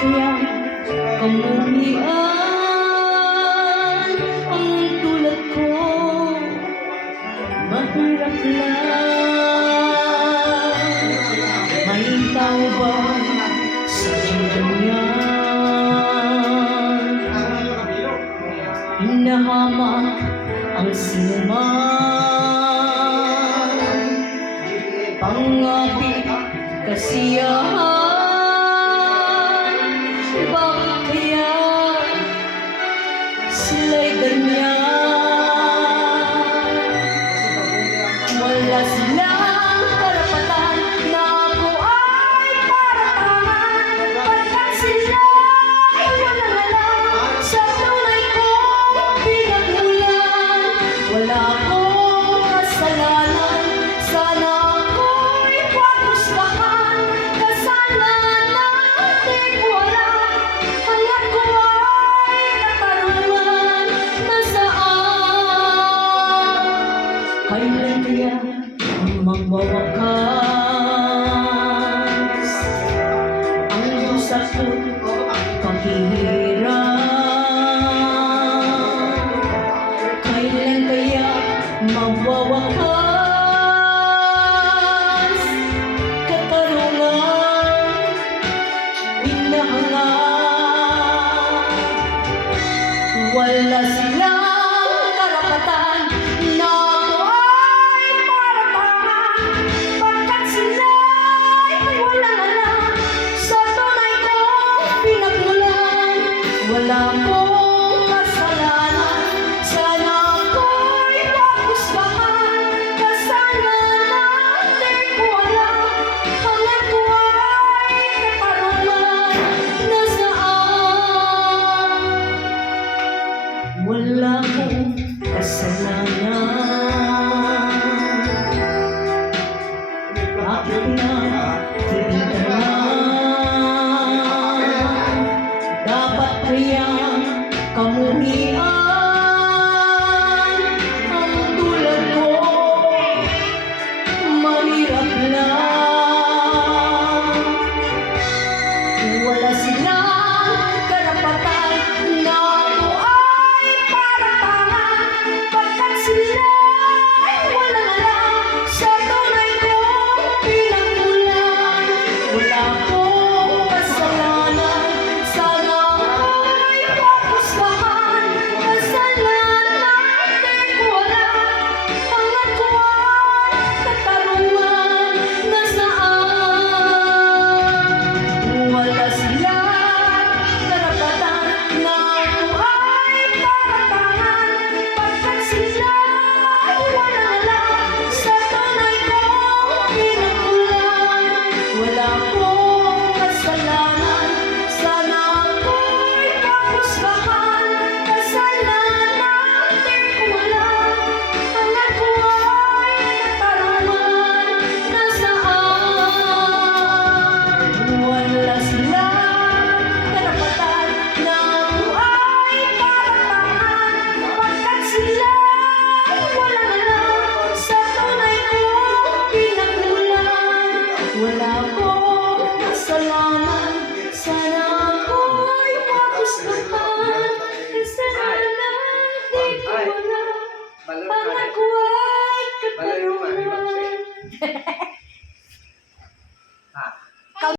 kaya kamuhian ang tulad ko? Mahirap lang. May tao ba sa ganyan? Hinahamak ang sinuman, pangapit kasiyahan. Bakit kaya sila'y ganyan? Wala silang karapatan na ako ay paratangan, pagkat sila'y walang alam sa tunay kong pinagmulan. Wala akong kasalanan, sana ako'y pagpustahan. Kasalanan natin wala, hanggat ko ay katarungan. Nasaan? Kailan kaya ang magwawakas ang usap ko't paghihirap? Kailan kaya magwawakas katarungan? Hinahangad wala silang karapatan na ako ay paratangan, pagkat sila'y walang alam sa tunay kong pinagmulan. Wala akong kasalanan, sana ako'y pagpustahan. Kasalanan natin wala, hanggat ko ay katarungan. Nasaan? Wala akong kasalanan. Bakit pinagtitintanan? Dapat kayang kamuhian ang tulad ko? Mahirap lang. Wala silang karapatan na ako ay paratangan, pagkat sila'y walang alam sa tunay kong pinagmulan. Wala akong kasalanan, sana ako'y pagpustahan. Kasalanan natin wala, hanggat ko ay katarungan. Nasaan? Wala silang karapatan na ako ay paratangan, pagkat sila'y walang alam sa tunay kong pinagmulan. Wala akong kasalanan, sana ako'y pagpustahan. Kasalanan natin wala, hanggat ko ay katarungan. Nasaan? Wala silang karapatan na ako ay paratangan, pagkat sila'y walang alam sa tunay kong pinagmulan. Wala akong kasalanan, sana ako'y pagpustahan. Kasalanan natin wala, hanggat ko ay katarungan.